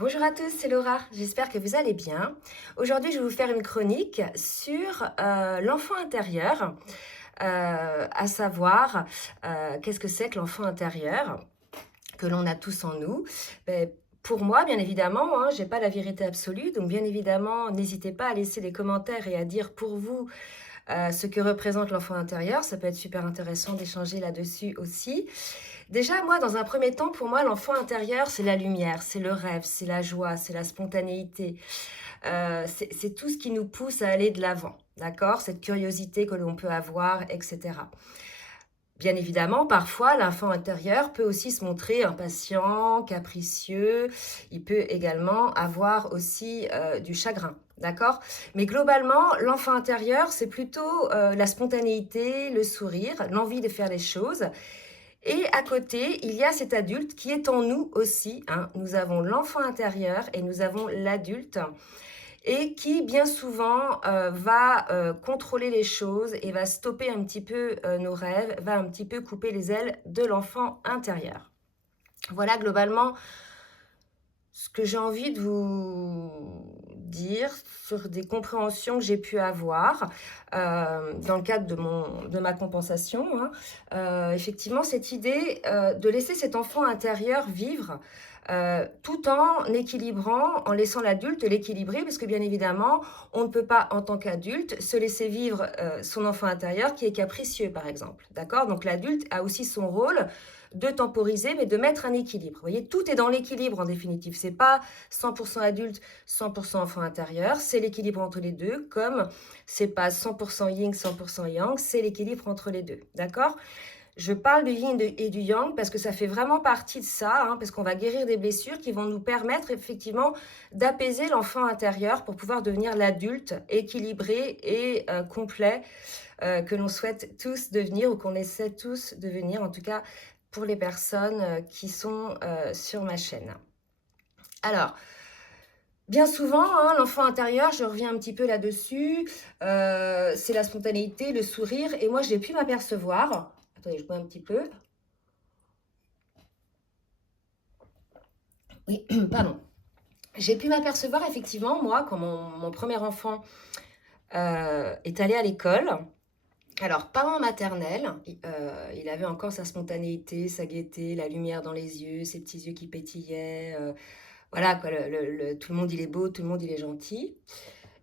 Bonjour à tous, c'est Laura, j'espère que vous allez bien. Aujourd'hui, je vais vous faire une chronique sur l'enfant intérieur, à savoir qu'est-ce que c'est que l'enfant intérieur que l'on a tous en nous. Ben, pour moi, bien évidemment, hein, j'ai pas la vérité absolue, donc bien évidemment, n'hésitez pas à laisser des commentaires et à dire pour vous ce que représente l'enfant intérieur. Ça peut être super intéressant d'échanger là-dessus aussi. Déjà, moi, dans un premier temps, pour moi, l'enfant intérieur, c'est la lumière, c'est le rêve, c'est la joie, c'est la spontanéité. C'est tout ce qui nous pousse à aller de l'avant, d'accord? Cette curiosité que l'on peut avoir, etc. Bien évidemment, parfois, l'enfant intérieur peut aussi se montrer impatient, capricieux. Il peut également avoir aussi du chagrin, d'accord? Mais globalement, l'enfant intérieur, c'est plutôt la spontanéité, le sourire, l'envie de faire les choses. Et à côté, il y a cet adulte qui est en nous aussi, hein. Nous avons l'enfant intérieur et nous avons l'adulte et qui bien souvent va contrôler les choses et va stopper un petit peu nos rêves, va un petit peu couper les ailes de l'enfant intérieur. Voilà globalement ce que j'ai envie de vous dire sur des compréhensions que j'ai pu avoir dans le cadre de ma compensation, hein. Effectivement, cette idée de laisser cet enfant intérieur vivre tout en équilibrant, en laissant l'adulte l'équilibrer, parce que bien évidemment, on ne peut pas, en tant qu'adulte, se laisser vivre son enfant intérieur qui est capricieux, par exemple. D'accord? Donc l'adulte a aussi son rôle de temporiser, mais de mettre un équilibre. Vous voyez, tout est dans l'équilibre en définitive. C'est pas 100% adulte, 100% enfant intérieur. C'est l'équilibre entre les deux, comme c'est pas 100% yin, 100% yang. C'est l'équilibre entre les deux. D'accord? Je parle du yin et du yang parce que ça fait vraiment partie de ça, hein, parce qu'on va guérir des blessures qui vont nous permettre effectivement d'apaiser l'enfant intérieur pour pouvoir devenir l'adulte équilibré et complet que l'on souhaite tous devenir ou qu'on essaie tous de devenir, en tout cas pour les personnes qui sont sur ma chaîne. Alors, bien souvent, hein, l'enfant intérieur, je reviens un petit peu là-dessus, c'est la spontanéité, le sourire, et moi j'ai pu m'apercevoir, attendez, je bois un petit peu, oui, pardon, j'ai pu m'apercevoir effectivement, moi, quand mon premier enfant est allé à l'école. Alors, pas en maternelle, il avait encore sa spontanéité, sa gaieté, la lumière dans les yeux, ses petits yeux qui pétillaient, voilà quoi, tout le monde il est beau, tout le monde il est gentil.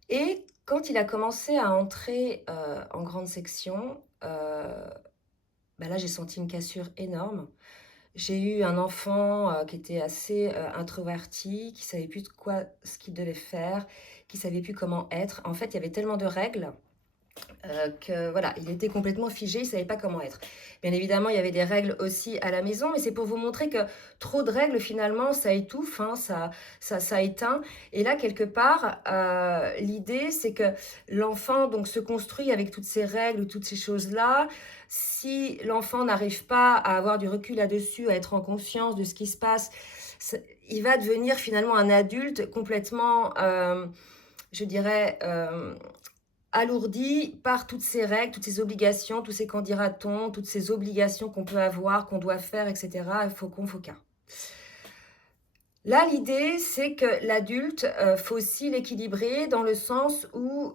Et quand il a commencé à entrer en grande section, bah là j'ai senti une cassure énorme. J'ai eu un enfant qui était assez introverti, qui savait plus de quoi, ce qu'il devait faire, qui savait plus comment être. En fait, il y avait tellement de règles que voilà, il était complètement figé, il savait pas comment être. Bien évidemment, il y avait des règles aussi à la maison, mais c'est pour vous montrer que trop de règles, finalement, ça étouffe, hein, ça éteint. Et là, quelque part, l'idée, c'est que l'enfant donc se construit avec toutes ces règles, toutes ces choses-là. Si l'enfant n'arrive pas à avoir du recul là-dessus, à être en conscience de ce qui se passe, il va devenir finalement un adulte complètement, je dirais, alourdi par toutes ces règles, toutes ces obligations, tous ces qu'en dira-t-on, toutes ces obligations qu'on peut avoir, qu'on doit faire, etc. Il faut qu'on, faut qu'un. Là, l'idée, c'est que l'adulte, faut aussi l'équilibrer dans le sens où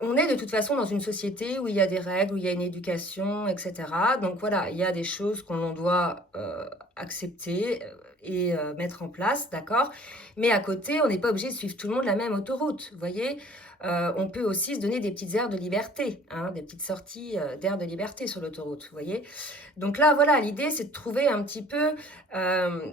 on est de toute façon dans une société où il y a des règles, où il y a une éducation, etc. Donc voilà, il y a des choses qu'on doit accepter et mettre en place, d'accord? Mais à côté, on n'est pas obligé de suivre tout le monde la même autoroute, vous voyez? On peut aussi se donner des petites aires de liberté, hein, des petites sorties d'aires de liberté sur l'autoroute, vous voyez? Donc là, voilà, l'idée, c'est de trouver un petit peu,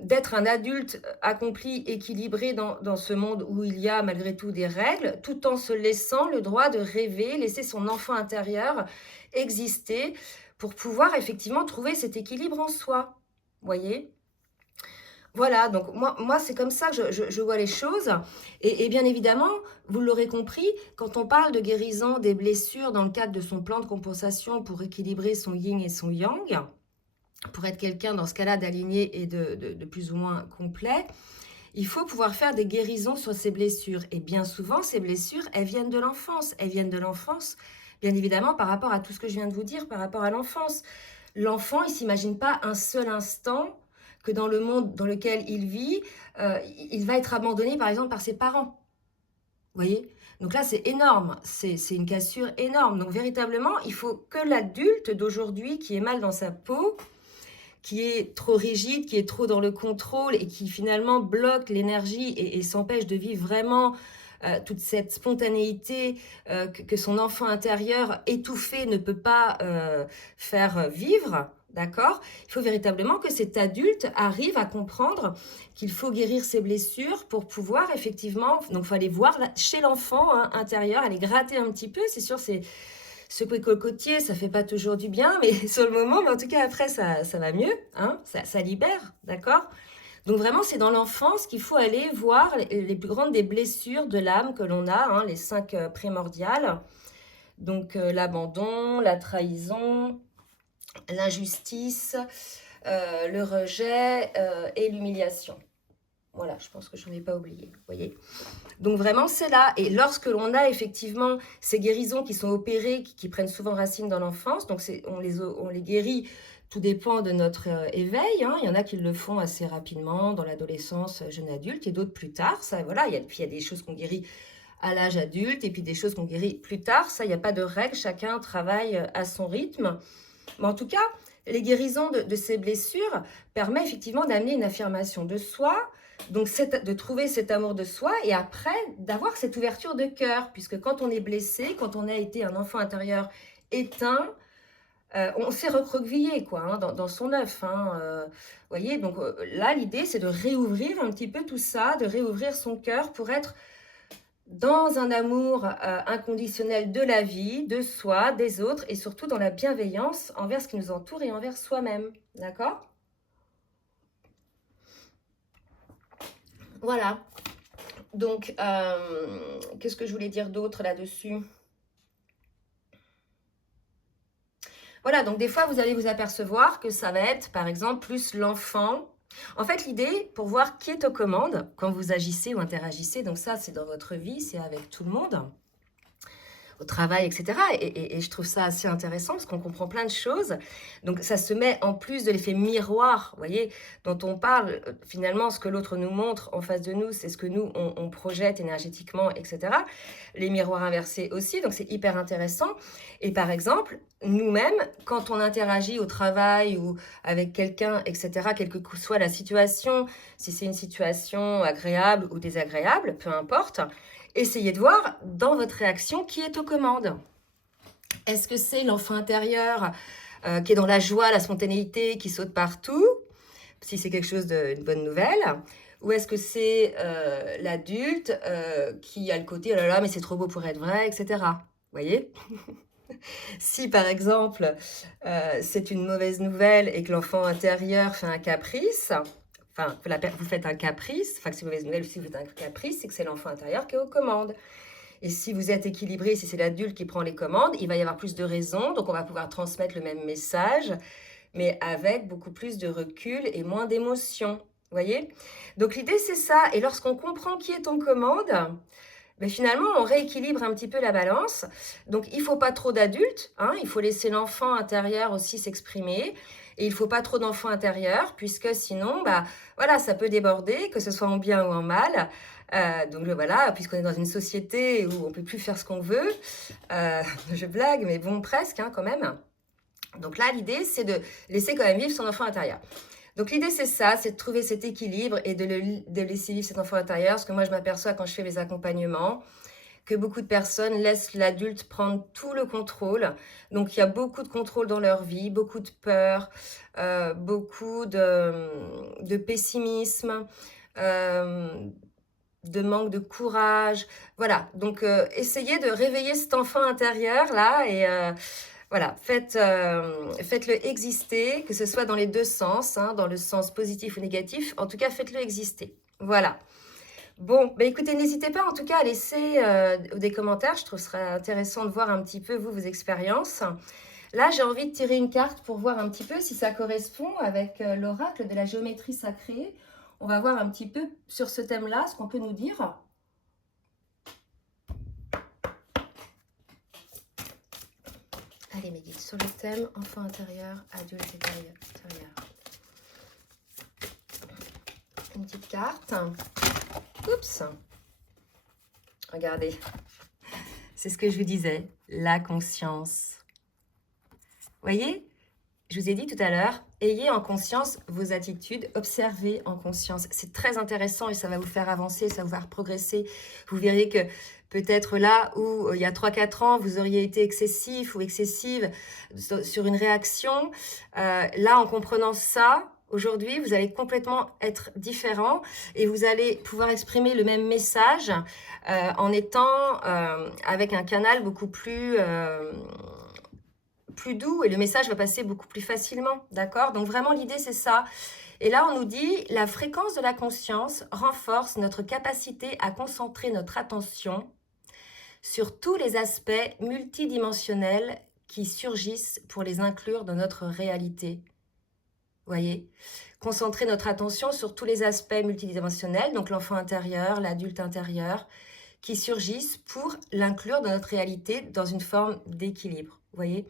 d'être un adulte accompli, équilibré dans ce monde où il y a malgré tout des règles, tout en se laissant le droit de rêver, laisser son enfant intérieur exister pour pouvoir effectivement trouver cet équilibre en soi. Voyez? Voilà, donc moi c'est comme ça que je vois les choses et bien évidemment, vous l'aurez compris, quand on parle de guérison des blessures dans le cadre de son plan de compensation pour équilibrer son yin et son yang, pour être quelqu'un dans ce cas-là d'aligné et de plus ou moins complet, il faut pouvoir faire des guérisons sur ces blessures. Et bien souvent, ces blessures, elles viennent de l'enfance. Elles viennent de l'enfance, bien évidemment, par rapport à tout ce que je viens de vous dire, par rapport à l'enfance. L'enfant, il ne s'imagine pas un seul instant que dans le monde dans lequel il vit, il va être abandonné, par exemple, par ses parents. Vous voyez? Donc là, c'est énorme, c'est une cassure énorme. Donc véritablement, il faut que l'adulte d'aujourd'hui qui est mal dans sa peau, qui est trop rigide, qui est trop dans le contrôle et qui finalement bloque l'énergie et s'empêche de vivre vraiment toute cette spontanéité que son enfant intérieur étouffé ne peut pas faire vivre, d'accord? Il faut véritablement que cet adulte arrive à comprendre qu'il faut guérir ses blessures pour pouvoir effectivement, donc il faut aller voir chez l'enfant intérieur, aller gratter un petit peu, c'est sûr, c'est secouer cocotier, ça fait pas toujours du bien, mais sur le moment, mais en tout cas après, ça va mieux, hein, ça libère, d'accord? Donc vraiment, c'est dans l'enfance qu'il faut aller voir les plus grandes des blessures de l'âme que l'on a, hein, les 5 primordiales. Donc l'abandon, la trahison, l'injustice, le rejet et l'humiliation. Voilà, je pense que je n'en ai pas oublié, vous voyez. Donc vraiment, c'est là. Et lorsque l'on a effectivement ces guérisons qui sont opérées, qui prennent souvent racine dans l'enfance, donc on les guérit, tout dépend de notre éveil. Hein. Il y en a qui le font assez rapidement, dans l'adolescence, jeune adulte, et d'autres plus tard. Ça, voilà, puis il y a des choses qu'on guérit à l'âge adulte, et puis des choses qu'on guérit plus tard. Ça, il n'y a pas de règle, chacun travaille à son rythme. Mais en tout cas, les guérisons de ces blessures permettent effectivement d'amener une affirmation de soi, donc de trouver cet amour de soi et après d'avoir cette ouverture de cœur, puisque quand on est blessé, quand on a été un enfant intérieur éteint, on s'est recroquevillé quoi, hein, dans son œuf. Hein, voyez, donc là, l'idée, c'est de réouvrir un petit peu tout ça, de réouvrir son cœur pour être dans un amour inconditionnel de la vie, de soi, des autres, et surtout dans la bienveillance envers ce qui nous entoure et envers soi-même. D'accord ? Voilà. Donc, qu'est-ce que je voulais dire d'autre là-dessus ? Voilà, donc des fois, vous allez vous apercevoir que ça va être, par exemple, plus l'enfant. En fait, l'idée, pour voir qui est aux commandes, quand vous agissez ou interagissez, donc ça, c'est dans votre vie, c'est avec tout le monde, au travail, etc. Et je trouve ça assez intéressant parce qu'on comprend plein de choses. Donc, ça se met en plus de l'effet miroir, vous voyez, dont on parle. Finalement, ce que l'autre nous montre en face de nous, c'est ce que nous, on projette énergétiquement, etc. Les miroirs inversés aussi, donc c'est hyper intéressant. Et par exemple, nous-mêmes, quand on interagit au travail ou avec quelqu'un, etc., quelle que soit la situation, si c'est une situation agréable ou désagréable, peu importe, essayez de voir dans votre réaction qui est aux commandes. Est-ce que c'est l'enfant intérieur qui est dans la joie, la spontanéité, qui saute partout, si c'est quelque chose d'une bonne nouvelle, ou est-ce que c'est l'adulte qui a le côté « oh là là, mais c'est trop beau pour être vrai », etc. Vous voyez? Si par exemple c'est une mauvaise nouvelle et que l'enfant intérieur fait un caprice, enfin vous faites un caprice, enfin que c'est une mauvaise nouvelle, si vous faites un caprice, c'est que c'est l'enfant intérieur qui est aux commandes. Et si vous êtes équilibré, si c'est l'adulte qui prend les commandes, il va y avoir plus de raisons, donc on va pouvoir transmettre le même message, mais avec beaucoup plus de recul et moins d'émotion. Vous voyez? Donc l'idée c'est ça, et lorsqu'on comprend qui est aux commandes, mais finalement, on rééquilibre un petit peu la balance. Donc, il ne faut pas trop d'adultes, hein, il faut laisser l'enfant intérieur aussi s'exprimer. Et il ne faut pas trop d'enfants intérieurs, puisque sinon, voilà, ça peut déborder, que ce soit en bien ou en mal. Donc voilà, puisqu'on est dans une société où on ne peut plus faire ce qu'on veut. Je blague, mais bon, presque hein, quand même. Donc là, l'idée, c'est de laisser quand même vivre son enfant intérieur. Donc l'idée c'est ça, c'est de trouver cet équilibre et de laisser vivre cet enfant intérieur, parce que moi je m'aperçois quand je fais mes accompagnements que beaucoup de personnes laissent l'adulte prendre tout le contrôle. Donc il y a beaucoup de contrôle dans leur vie, beaucoup de peur, beaucoup de pessimisme, de manque de courage. Voilà, donc essayez de réveiller cet enfant intérieur là et voilà, faites-le exister, que ce soit dans les deux sens, hein, dans le sens positif ou négatif. En tout cas, faites-le exister. Voilà. Bon, écoutez, n'hésitez pas en tout cas à laisser des commentaires. Je trouve que ce serait intéressant de voir un petit peu, vos expériences. Là, j'ai envie de tirer une carte pour voir un petit peu si ça correspond avec l'oracle de la géométrie sacrée. On va voir un petit peu sur ce thème-là, ce qu'on peut nous dire. Allez, médite sur le thème enfant intérieur, adulte intérieur. une petite carte. Oups. Regardez. C'est ce que je vous disais, la conscience. Voyez, je vous ai dit tout à l'heure, ayez en conscience vos attitudes, observez en conscience. C'est très intéressant et ça va vous faire avancer, ça va vous faire progresser. Vous verrez que peut-être là où il y a 3-4 ans, vous auriez été excessif ou excessive sur une réaction, là en comprenant ça, aujourd'hui, vous allez complètement être différent et vous allez pouvoir exprimer le même message en étant avec un canal beaucoup plus doux et le message va passer beaucoup plus facilement, d'accord? Donc vraiment l'idée c'est ça. Et là on nous dit la fréquence de la conscience renforce notre capacité à concentrer notre attention sur tous les aspects multidimensionnels qui surgissent pour les inclure dans notre réalité. Voyez, concentrer notre attention sur tous les aspects multidimensionnels, donc l'enfant intérieur, l'adulte intérieur, qui surgissent pour l'inclure dans notre réalité dans une forme d'équilibre. Voyez,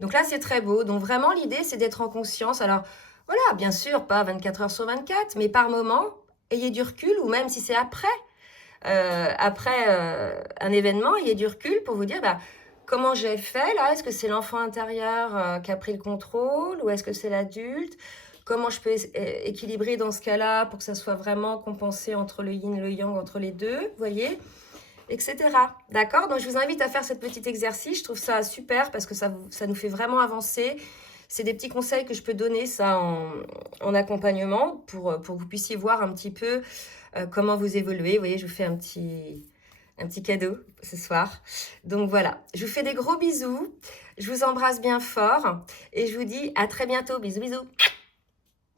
donc là c'est très beau. Donc vraiment l'idée c'est d'être en conscience. Alors voilà, bien sûr, pas 24 heures sur 24, mais par moment, ayez du recul, ou même si c'est après un événement, ayez du recul pour vous dire bah, comment j'ai fait là. Est-ce que c'est l'enfant intérieur qui a pris le contrôle ou est-ce que c'est l'adulte? Comment je peux équilibrer dans ce cas-là pour que ça soit vraiment compensé entre le yin et le yang, entre les deux, vous voyez, etc. D'accord? Donc je vous invite à faire ce petit exercice. Je trouve ça super parce que ça nous fait vraiment avancer. C'est des petits conseils que je peux donner ça en accompagnement pour que vous puissiez voir un petit peu comment vous évoluez. Vous voyez, je vous fais un petit cadeau ce soir. Donc voilà, je vous fais des gros bisous. Je vous embrasse bien fort et je vous dis à très bientôt. Bisous, bisous.